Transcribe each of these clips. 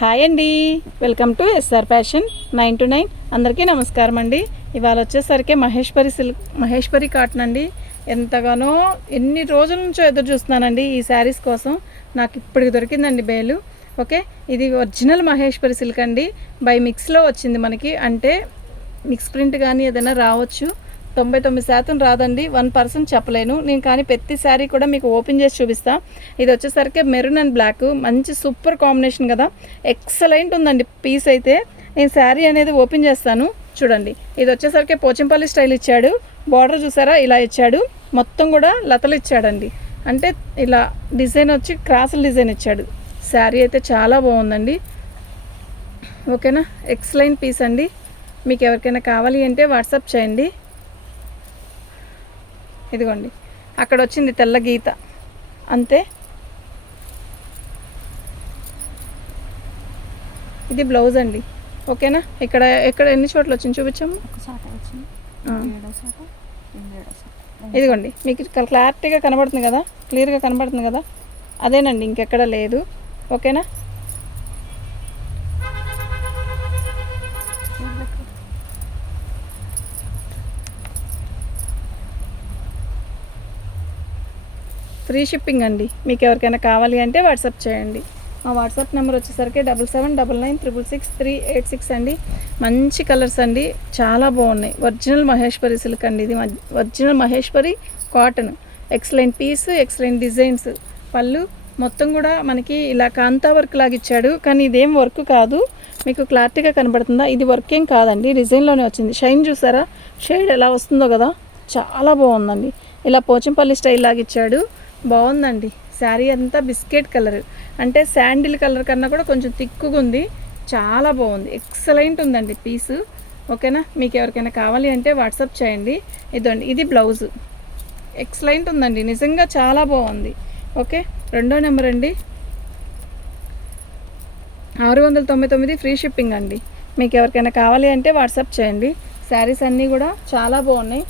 Hi అండి. Welcome to SR fashion nine two nine. అందరికీ నమస్కారం అండి. ఇవాళ వచ్చేసరికి మహేశ్వరి సిల్క్ మహేశ్వరి కాటన్ అండి. ఎంతగానో ఎన్ని రోజుల నుంచో ఎదురు చూస్తున్నానండి ఈ శారీస్ కోసం. నాకు ఇప్పటికి దొరికిందండి బేలు. ఓకే? ఇది ఒరిజినల్ మహేశ్వరి సిల్క్ అండి. బై మిక్స్లో వచ్చింది మనకి. అంటే మిక్స్ ప్రింట్ కానీ ఏదైనా రావచ్చు. తొంభై తొమ్మిది శాతం రాదండి వన్ పర్సెంట్ చెప్పలేను. నేను కానీ ప్రతి శారీ కూడా మీకు ఓపెన్ చేసి చూపిస్తా. ఇది వచ్చేసరికి మెరూన్ అండ్ బ్లాక్ మంచి సూపర్ కాంబినేషన్ కదా. ఎక్సలెంట్ ఉందండి పీస్ అయితే. నేను శారీ అనేది ఓపెన్ చేస్తాను. చూడండి ఇది వచ్చేసరికి పోచంపల్లి స్టైల్ ఇచ్చాడు. బార్డర్ చూసారా? ఇలా ఇచ్చాడు. మొత్తం కూడా లతలు ఇచ్చాడండి. అంటే ఇలా డిజైన్ వచ్చి క్రాసుల డిజైన్ ఇచ్చాడు. శారీ అయితే చాలా బాగుందండి. ఓకేనా? ఎక్సలెంట్ పీస్ అండి. మీకు ఎవరికైనా కావాలి అంటే వాట్సాప్ చేయండి. ఇదిగోండి. అక్కడ వచ్చింది తెల్ల గీత. అంతే. ఇది బ్లౌజ్ అండి. ఓకేనా? ఇక్కడ ఎక్కడ ఎన్ని చోట్ల వచ్చింది. చూపించాము ఇదిగోండి. మీకు క్లారిటీగా కనబడుతుంది కదా? క్లియర్గా కనబడుతుంది కదా? అదేనండి ఇంకెక్కడ లేదు. ఓకేనా? ఫ్రీ షిప్పింగ్ అండి. మీకు ఎవరికైనా కావాలి అంటే వాట్సాప్ చేయండి. మా వాట్సాప్ నెంబర్ వచ్చేసరికి double seven double nine triple six three eight six అండి. మంచి కలర్స్ అండి. చాలా బాగున్నాయి. ఒరిజినల్ మహేశ్వరి సిల్క్ అండి ఇది. మ- original Maheshwari cotton. Excellent piece excellent designs పళ్ళు మొత్తం కూడా మనకి ఇలా కాంతా వర్క్ లాగా ఇచ్చాడు. కానీ ఇదేం వర్క్ కాదు. మీకు క్లారిటీగా కనబడుతుందా? ఇది వర్క్ ఏం కాదండి. డిజైన్లోనే వచ్చింది. షైన్ చూసారా? షేడ్ ఎలా వస్తుందో కదా? చాలా బాగుందండి. ఇలా పోచంపల్లి స్టైల్ లాగా ఇచ్చాడు. బాగుందండి. శారీ అంతా బిస్కెట్ కలర్. అంటే శాండిల్ కలర్ కన్నా కూడా కొంచెం తిక్కుగా ఉంది చాలా బాగుంది. ఎక్సలెంట్ ఉందండి పీసు. ఓకేనా? మీకు ఎవరికైనా కావాలి అంటే వాట్సాప్ చేయండి. ఇదండి ఇది బ్లౌజు. ఎక్సలెంట్ ఉందండి. నిజంగా చాలా బాగుంది. ఓకే? రెండో నెంబర్ అండి. ఆరు వందల తొంభై తొమ్మిది ఫ్రీ షిప్పింగ్ అండి. మీకు ఎవరికైనా కావాలి అంటే వాట్సాప్ చేయండి. శారీస్ అన్నీ కూడా చాలా బాగున్నాయి.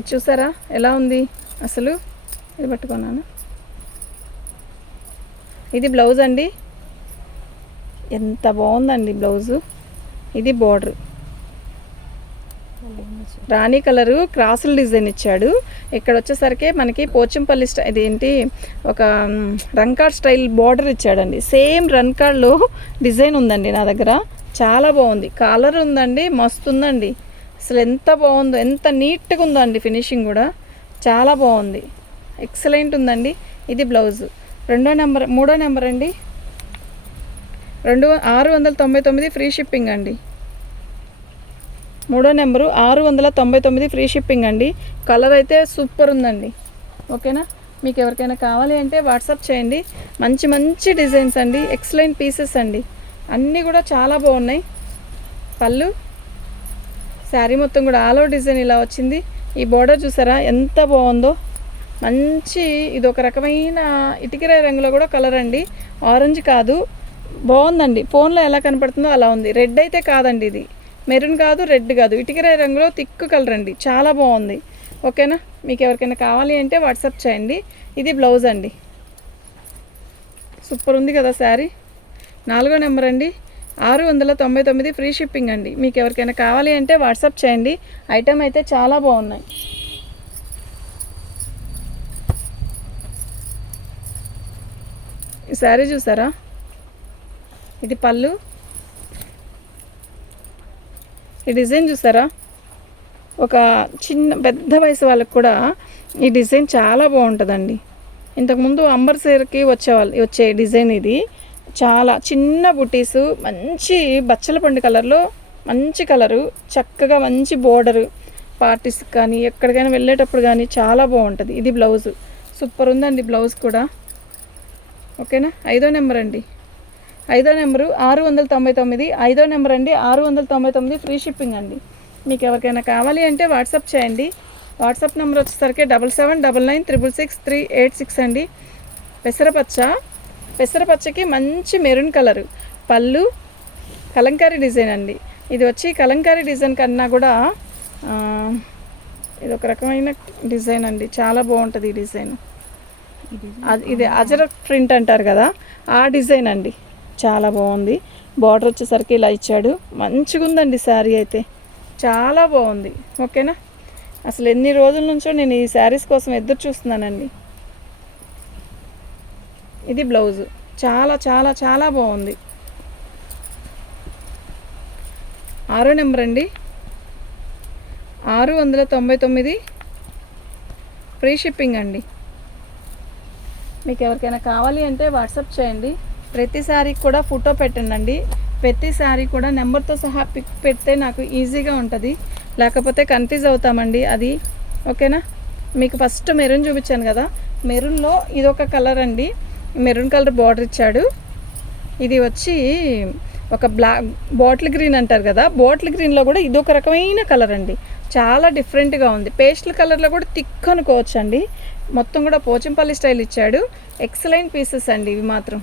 ఇది చూసారా? ఎలా ఉంది? అసలు ఇది పట్టుకున్నాను? ఇది బ్లౌజ్ అండి. ఎంత బాగుందండి బ్లౌజు. ఇది బార్డర్. రాణి కలరు క్రాసుల డిజైన్ ఇచ్చాడు. ఇక్కడ వచ్చేసరికి మనకి పోచంపల్లి స్టై ఇదేంటి? ఒక మ్, రంకాడ్ స్టైల్ బార్డర్ ఇచ్చాడండి. సేమ్ రంకాడ్లో డిజైన్ ఉందండి నా దగ్గర. చాలా బాగుంది. కాలర్ ఉందండి మస్తు ఉందండి. అసలు ఎంత బాగుందో ఎంత నీట్గా ఉందో అండి ఫినిషింగ్ కూడా. చాలా బాగుంది. ఎక్సలెంట్ ఉందండి. ఇది బ్లౌజ్. రెండో నెంబర్ మూడో నెంబర్ అండి. రెండు ఆరు వందల తొంభై తొమ్మిది ఫ్రీ షిప్పింగ్ అండి. మూడో నెంబరు ఆరు వందల తొంభై తొమ్మిది ఫ్రీ షిప్పింగ్ అండి. కలర్ అయితే సూపర్ ఉందండి. ఓకేనా? మీకు ఎవరికైనా కావాలి అంటే వాట్సాప్ చేయండి. మంచి మంచి డిజైన్స్ అండి. ఎక్సలెంట్ పీసెస్ అండి. అన్నీ కూడా చాలా బాగున్నాయి. పళ్ళు శారీ మొత్తం కూడా ఆల్ ఓవర్ డిజైన్ ఇలా వచ్చింది. ఈ బోర్డర్ చూసారా? ఎంత బాగుందో. మంచి ఇది ఒక రకమైన ఇటుకరాయి రంగులో కూడా కలర్ అండి. ఆరెంజ్ కాదు. బాగుందండి. ఫోన్లో ఎలా కనపడుతుందో అలా ఉంది. రెడ్ అయితే కాదండి ఇది. మెరూన్ కాదు రెడ్ కాదు. ఇటుకరాయి రంగులో తిక్కు కలర్ అండి. చాలా బాగుంది. ఓకేనా? మీకు ఎవరికైనా కావాలి అంటే వాట్సాప్ చేయండి. ఇది బ్లౌజ్ అండి. సూపర్ ఉంది కదా శారీ. నాలుగో నెంబర్ అండి. ఆరు వందల తొంభై తొమ్మిది ఫ్రీ షిప్పింగ్ అండి. మీకు ఎవరికైనా కావాలి అంటే వాట్సాప్ చేయండి. ఐటమ్ అయితే చాలా బాగున్నాయి. ఈ శారీ చూసారా? ఇది పళ్ళు. ఈ డిజైన్ చూసారా? ఒక చిన్న పెద్ద వయసు వాళ్ళకి కూడా ఈ డిజైన్ చాలా బాగుంటుందండి. ఇంతకుముందు అంబర్ సీరకి వచ్చేవాళ్ళు వచ్చే డిజైన్ ఇది. చాలా చిన్న బుటీసు మంచి బచ్చల పండు కలర్లో మంచి కలరు చక్కగా మంచి బోర్డరు పార్టీస్కి కానీ ఎక్కడికైనా వెళ్ళేటప్పుడు కానీ చాలా బాగుంటుంది. ఇది బ్లౌజు సూపర్ ఉందండి బ్లౌజ్ కూడా. ఓకేనా ఐదో నెంబర్ అండి. ఐదో నెంబరు ఆరు వందల తొంభై తొమ్మిది. ఐదో నెంబర్ అండి ఆరు వందల తొంభై తొమ్మిది ఫ్రీ షిప్పింగ్ అండి. మీకు ఎవరికైనా కావాలి అంటే వాట్సాప్ చేయండి. వాట్సాప్ నెంబర్ వచ్చేసరికి double seven double nine triple six three eight six అండి. పెసరపచ్చ పెసరపచ్చకి మంచి మెరూన్ కలరు. పళ్ళు కలంకారీ డిజైన్ అండి. ఇది వచ్చి కలంకారీ డిజైన్ కన్నా కూడా ఇది ఒక రకమైన డిజైన్ అండి. చాలా బాగుంటుంది ఈ డిజైన్. ఇది అది- ఇది ప్రింట్ అంటారు కదా ఆ డిజైన్ అండి. చాలా బాగుంది. బార్డర్ వచ్చేసరికి ఇలా ఇచ్చాడు. మంచిగా ఉందండి శారీ అయితే. చాలా బాగుంది. ఓకేనా? అసలు ఎన్ని రోజుల నుంచో నేను ఈ శారీస్ కోసం ఎదురు చూస్తున్నానండి. ఇది బ్లౌజ్. చాలా చాలా చాలా బాగుంది. ఆరో నెంబర్ అండి. ఆరు వందల తొంభై తొమ్మిది. ఫ్రీ షిప్పింగ్ అండి. మీకు ఎవరికైనా కావాలి అంటే వాట్సాప్ చేయండి. ప్రతిసారి కూడా ఫోటో పెట్టండి ప్రతిసారి కూడా నెంబర్తో సహా పిక్ పెడితే నాకు ఈజీగా ఉంటుంది. లేకపోతే కన్ఫ్యూజ్ అవుతామండి అది. ఓకేనా? మీకు ఫస్ట్ మెరూన్ చూపించాను కదా. మెరూన్లో ఇది ఒక కలర్ అండి. మెరూన్ కలర్ బార్డర్ ఇచ్చాడు. ఇది వచ్చి ఒక బ్లాక్ బాటిల్ గ్రీన్ అంటారు కదా బాటిల్ గ్రీన్లో కూడా ఇది ఒక రకమైన కలర్ అండి. చాలా డిఫరెంట్గా ఉంది. పేస్టల్ కలర్లో కూడా థిక్ అనుకోవచ్చు అండి మొత్తం కూడా పోచంపల్లి స్టైల్ ఇచ్చాడు. ఎక్సలెంట్ పీసెస్ అండి ఇవి మాత్రం.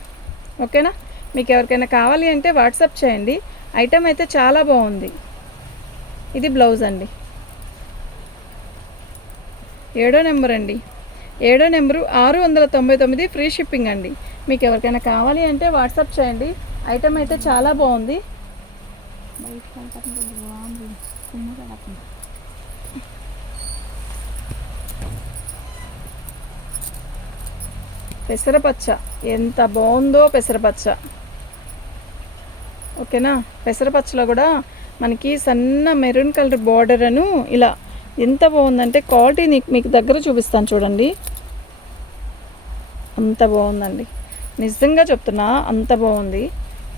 ఓకేనా? మీకు ఎవరికైనా కావాలి అంటే వాట్సాప్ చేయండి. ఐటమ్ అయితే చాలా బాగుంది. ఇది బ్లౌజ్ అండి. ఏడో నెంబర్ అండి. ఏడో నెంబరు ఆరు వందల తొంభై తొమ్మిది ఫ్రీ షిప్పింగ్ అండి. మీకు ఎవరికైనా కావాలి అంటే వాట్సాప్ చేయండి. ఐటమ్ అయితే చాలా బాగుంది. బాగుంది పెసరపచ్చ. ఎంత బాగుందో పెసరపచ్చ. ఓకేనా? పెసరపచ్చలో కూడా మనకి సన్న మెరూన్ కలర్ బార్డర్ అను ఇలా ఎంత బాగుందంటే క్వాలిటీ నీకు మీకు దగ్గర చూపిస్తాను చూడండి. అంత బాగుందండి. నిజంగా చెప్తున్నా అంత బాగుంది.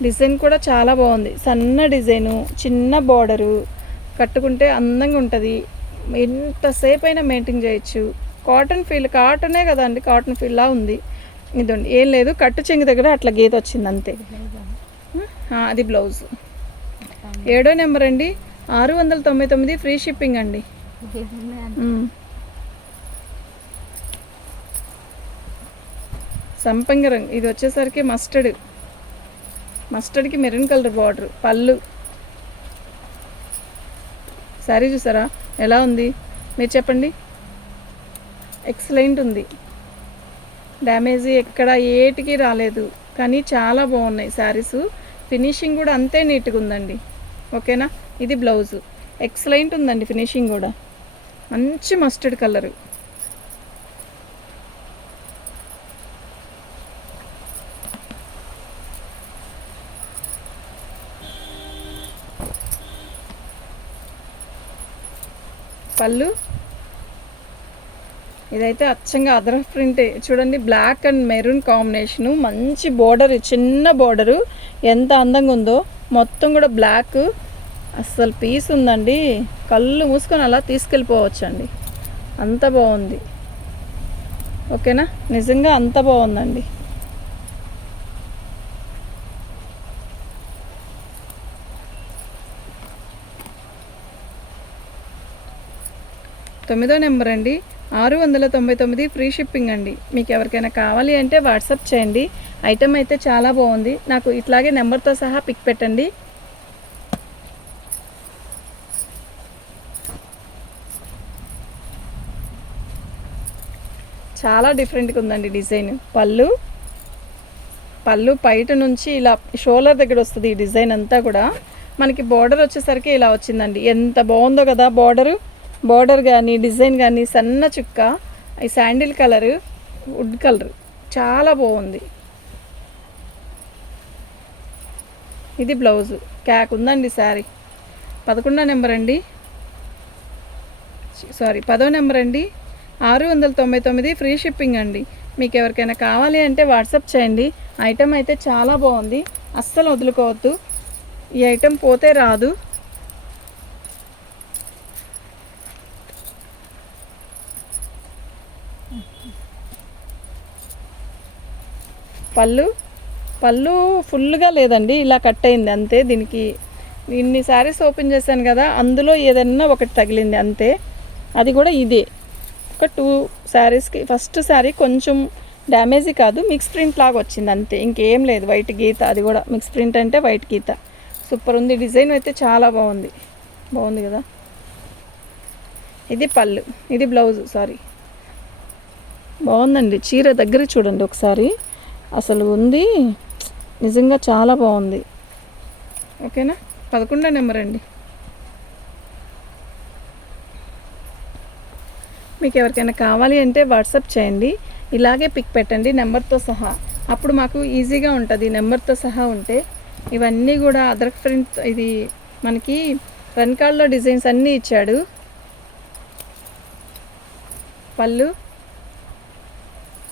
డిజైన్ కూడా చాలా బాగుంది. సన్న డిజైను చిన్న బార్డరు కట్టుకుంటే అందంగా ఉంటుంది. ఎంతసేపు అయినా మెయింటైన్ చేయొచ్చు. కాటన్ ఫీల్ కాటనే కదండి కాటన్ ఫీల్లా ఉంది. ఇదండి. ఏం లేదు కట్టు చెంగు దగ్గర అట్లా గీత వచ్చింది అంతే. అది బ్లౌజ్. ఏడో నెంబర్ అండి. ఆరు వందల తొంభై తొమ్మిది ఫ్రీ షిప్పింగ్ అండి. సంపంగ రంగు. ఇది వచ్చేసరికి మస్టర్డ్ మస్టర్డ్కి మెరూన్ కలర్ బార్డర్ పళ్ళు. సారీ చూసారా? ఎలా ఉంది? మీరు చెప్పండి. ఎక్సలెంట్ ఉంది. డ్యామేజీ ఎక్కడ ఏటికి రాలేదు. కానీ చాలా బాగున్నాయి శారీస్. ఫినిషింగ్ కూడా అంతే నీట్గా ఉందండి. ఓకేనా? ఇది బ్లౌజు ఎక్సలెంట్ ఉందండి ఫినిషింగ్ కూడా. మంచి మస్టర్డ్ కలరు. పళ్ళు. ఇదైతే అచ్చంగా అదర్ ప్రింటే. చూడండి బ్లాక్ అండ్ మెరూన్ కాంబినేషను. మంచి బోర్డర్ చిన్న బోర్డరు. ఎంత అందంగా ఉందో. మొత్తం కూడా బ్లాక్. అస్సలు పీస్ ఉందండి. కళ్ళు మూసుకొని అలా తీసుకెళ్ళిపోవచ్చండి. అంత బాగుంది. ఓకేనా? నిజంగా అంత బాగుందండి. తొమ్మిదో నెంబర్ అండి. ఆరు వందల తొంభై తొమ్మిది ఫ్రీ షిప్పింగ్ అండి. మీకు ఎవరికైనా కావాలి అంటే వాట్సాప్ చేయండి. ఐటెం అయితే చాలా బాగుంది. నాకు ఇట్లాగే నెంబర్తో సహా పిక్ పెట్టండి. చాలా డిఫరెంట్గా ఉందండి డిజైన్ పళ్ళు పళ్ళు బయట నుంచి ఇలా షోల్డర్ దగ్గర వస్తుంది ఈ డిజైన్ అంతా కూడా. మనకి బార్డర్ వచ్చేసరికి ఇలా వచ్చిందండి. ఎంత బాగుందో కదా బార్డరు బార్డర్ కానీ డిజైన్ కానీ సన్న చుక్క ఈ శాండిల్ కలరు వుడ్ కలర్ చాలా బాగుంది. ఇది బ్లౌజు క్యాక్ ఉందండి శారీ పదకొండో నెంబర్ అండి. సారీ పదో నెంబర్ అండి. ఆరు వందల తొంభై తొమ్మిది ఫ్రీ షిప్పింగ్ అండి. మీకు ఎవరికైనా కావాలి అంటే వాట్సాప్ చేయండి. ఐటెం అయితే చాలా బాగుంది. అస్సలు వదులుకోవద్దు. ఈ ఐటెం పోతే రాదు. పళ్ళు పళ్ళు ఫుల్గా లేదండి. ఇలా కట్ అయింది అంతే దీనికి. ఇన్ని శారీస్ ఓపెన్ చేశాను కదా అందులో ఏదన్నా ఒకటి తగిలింది అంతే. అది కూడా ఇదే. ఒక టూ శారీస్కి ఫస్ట్ శారీ కొంచెం డ్యామేజీ కాదు మిక్స్ ప్రింట్ లాగా వచ్చింది అంతే. ఇంకేం లేదు వైట్ గీత అది కూడా మిక్స్ ప్రింట్ అంటే వైట్ గీత. సూపర్ ఉంది డిజైన్ అయితే చాలా బాగుంది. బాగుంది కదా? ఇది పళ్ళు ఇది బ్లౌజ్ సారీ. బాగుందండి చీర దగ్గర చూడండి ఒకసారి. అసలు ఉంది నిజంగా చాలా బాగుంది. ఓకేనా? పదకొండో నెంబర్ అండి. మీకు ఎవరికైనా కావాలి అంటే వాట్సాప్ చేయండి. ఇలాగే పిక్ పెట్టండి నెంబర్తో సహా. అప్పుడు మాకు ఈజీగా ఉంటుంది. నెంబర్తో సహా ఉంటే ఇవన్నీ కూడా అదర్ ఫ్రెండ్ ఇది మనకి రన్కాల్లో డిజైన్స్ అన్నీ ఇచ్చాడు. పళ్ళు.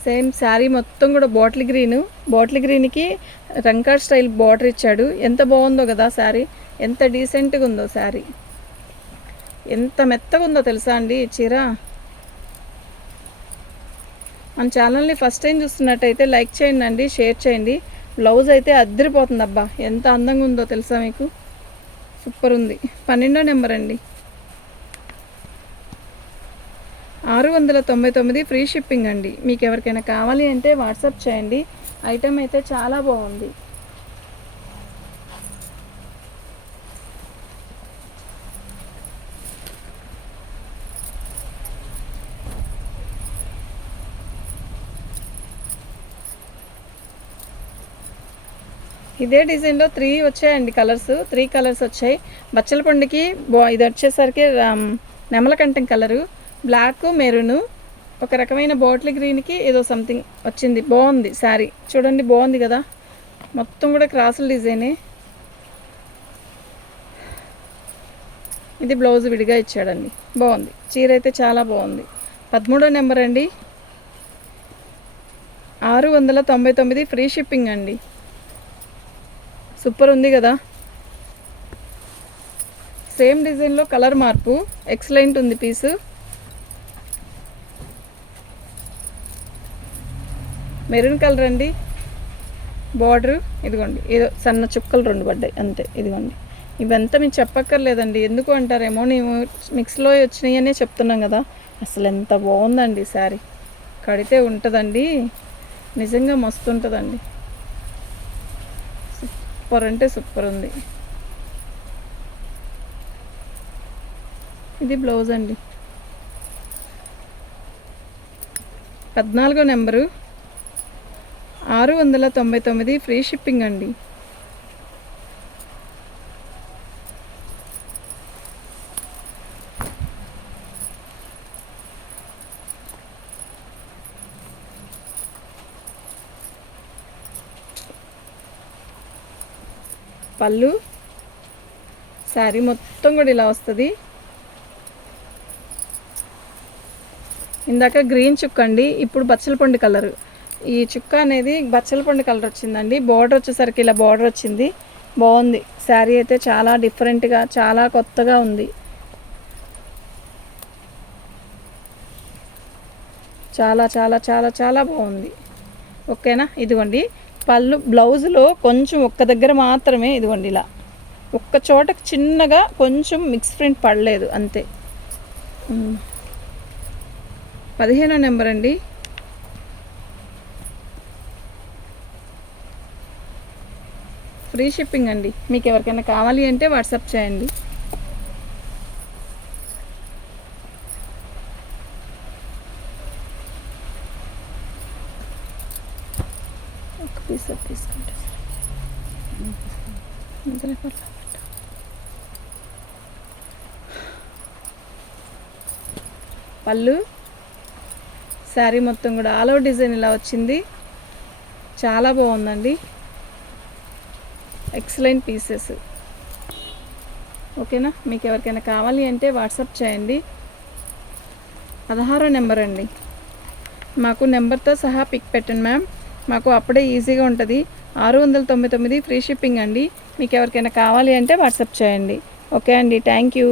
సేమ్ శారీ మొత్తం కూడా బాటిల్ గ్రీన్. బాటిల్ గ్రీన్కి రంకాడ్ స్టైల్ బార్డర్ ఇచ్చాడు. ఎంత బాగుందో కదా శారీ. ఎంత డీసెంట్గా ఉందో శారీ. ఎంత మెత్తగా ఉందో తెలుసా అండి చీర? మన ఛానల్ని ఫస్ట్ టైం చూస్తున్నట్టయితే లైక్ చేయండి అండి షేర్ చేయండి. బ్లౌజ్ అయితే అద్దరిపోతుంది అబ్బా ఎంత అందంగా ఉందో తెలుసా మీకు? సూపర్ ఉంది. పన్నెండో నెంబర్ అండి. ఆరు వందల తొంభై తొమ్మిది ఫ్రీ షిప్పింగ్ అండి. మీకు ఎవరికైనా కావాలి అంటే వాట్సాప్ చేయండి. ఐటెం అయితే చాలా బాగుంది. ఇదే డిజైన్లో త్రీ వచ్చాయండి కలర్స్. త్రీ కలర్స్ వచ్చాయి. బచ్చల పండుకి బా ఇది వచ్చేసరికి నెమలకంఠం కలరు. Black maroon. ఒక రకమైన బాటిల్ గ్రీన్కి ఏదో సంథింగ్ వచ్చింది. బాగుంది శారీ. చూడండి బాగుంది కదా. మొత్తం కూడా క్రాసుల డిజైనే. ఇది బ్లౌజ్ విడిగా ఇచ్చాడండి. బాగుంది. చీర అయితే చాలా బాగుంది. పదమూడో నెంబర్ అండి. ఆరు వందల తొంభై తొమ్మిది ఫ్రీ షిప్పింగ్ అండి. సూపర్ ఉంది కదా. సేమ్ డిజైన్లో కలర్ మార్పు ఎక్సలెంట్ ఉంది పీసు. మెరూన్ కలర్ అండి. బార్డర్ ఇదిగోండి ఏదో సన్న చుక్కలు రెండు పడ్డాయి అంతే ఇదిగోండి. ఇవంతా మీకు చెప్పక్కర్లేదండి. ఎందుకు అంటారేమో నేను మిక్స్లో వచ్చినాయనే చెప్తున్నాం కదా. అసలు ఎంత బాగుందండి శారీ. కడితే ఉంటుందండి. నిజంగా మస్తు ఉంటుందండి. సూపర్ అంటే సూపర్ ఉంది. ఇది బ్లౌజ్ అండి. పద్నాలుగో నెంబరు. ఆరు వందల తొంభై తొమ్మిది ఫ్రీ షిప్పింగ్ అండి. పళ్ళు. శారీ మొత్తం కూడా ఇలా వస్తుంది. ఇందాక గ్రీన్ చుక్క అండి ఇప్పుడు బచ్చలపండు కలరు కలర్. ఈ చుక్క అనేది బచ్చలపండు కలర్ వచ్చిందండి. బార్డర్ వచ్చేసరికి ఇలా బార్డర్ వచ్చింది. బాగుంది. శారీ అయితే చాలా డిఫరెంట్గా చాలా కొత్తగా ఉంది. చాలా చాలా చాలా చాలా బాగుంది. ఓకేనా? ఇదిగోండి. పళ్ళు బ్లౌజ్లో కొంచెం ఒక్క దగ్గర మాత్రమే ఇదిగోండి ఇలా. ఒక్క చోట చిన్నగా కొంచెం మిక్స్ ప్రింట్ పడలేదు అంతే. పదిహేనో నెంబర్ అండి. ఫ్రీ షిప్పింగ్ అండి. మీకు ఎవరికైనా కావాలి అంటే వాట్సాప్ చేయండి ఒక పీస్ అది తీసుకుంటే ఇందులో పట్ల పెట్టు. పళ్ళు. శారీ మొత్తం కూడా ఆల్ ఓవర్ డిజైన్ ఇలా వచ్చింది. చాలా బాగుందండి. ఎక్సలెంట్ పీసెస్ ఓకేనా? మీకు ఎవరికైనా కావాలి అంటే వాట్సాప్ చేయండి. పదహారో నెంబర్ అండి. మాకు నెంబర్తో సహా పిక్ పెట్టండి మ్యామ్. మాకు అప్పుడే ఈజీగా ఉంటుంది. ఆరు వందల తొంభై తొమ్మిది ఫ్రీ షిప్పింగ్ అండి. మీకు ఎవరికైనా కావాలి అంటే వాట్సాప్ చేయండి. ఓకే అండి. Thank you